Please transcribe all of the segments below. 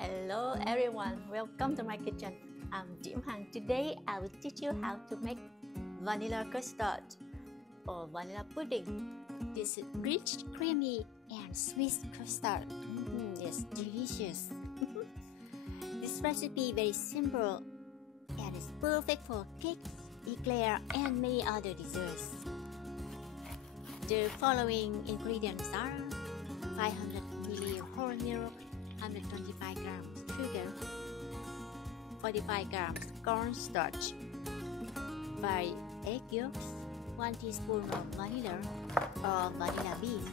Hello everyone, welcome to my kitchen. I'm Jim Han. Today I will teach you how to make vanilla custard or vanilla pudding. This is rich, creamy and sweet custard. It's delicious. This recipe very simple and is perfect for cakes, eclairs and many other desserts. The following ingredients are 500 ml whole milk, 125 grams sugar, 45 grams cornstarch, 5 egg yolks, 1 teaspoon of vanilla or vanilla bean.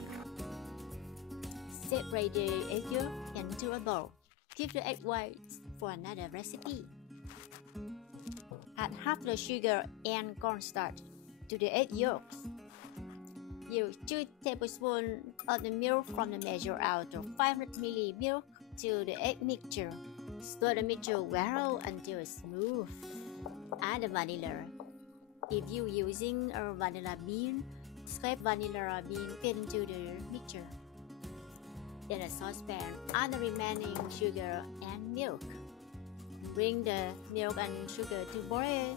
Separate the egg yolk into a bowl. Keep the egg whites for another recipe. Add half the sugar and cornstarch to the egg yolks. Use 2 tablespoons of the milk from the measure out of 500 ml milk to the egg mixture. Stir the mixture well until it's smooth. Add the vanilla. If you're using a vanilla bean, scrape vanilla bean into the mixture. In a saucepan, add the remaining sugar and milk. Bring the milk and sugar to boil.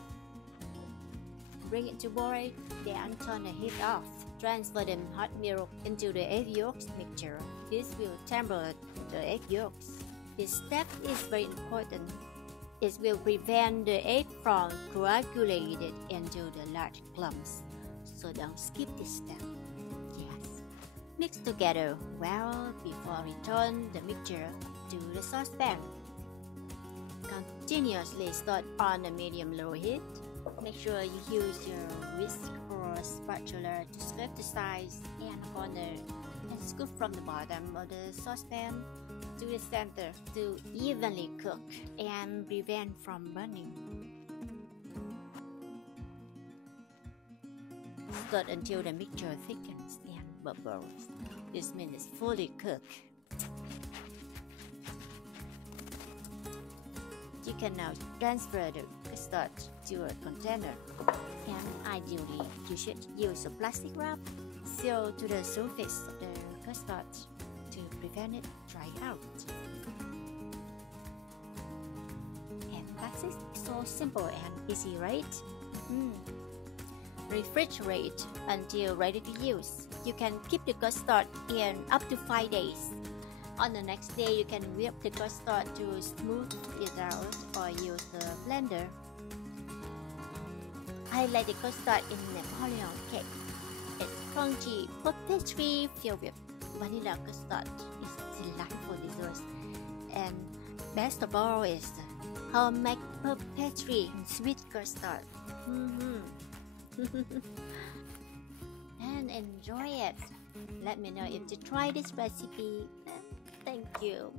Bring it to boil, then turn the heat off. Transfer the hot milk into the egg yolks mixture. This will temper the egg yolks. This step is very important. It will prevent the egg from coagulating into the large clumps. So don't skip this step. Yes. Mix together well before return the mixture to the saucepan. Continuously stir on a medium-low heat. Make sure you use your whisk or spatula to scrape the sides and corner and scoop from the bottom of the saucepan to the center to evenly cook and prevent from burning. Stir until the mixture thickens and bubbles. This means it's fully cooked. You can now transfer the custard to a container, and ideally you should use a plastic wrap sealed to the surface of the custard to prevent it drying out. And that's it. So simple and easy, right? Refrigerate until ready to use. You can keep the custard in up to 5 days. On the next day, you can whip the custard to smooth it out or use the blender. I like the custard in Napoleon cake. It's crunchy pastry filled with vanilla custard. It's delightful dessert. And best of all is homemade pastry sweet custard. And enjoy it. Let me know if you try this recipe. Thank you.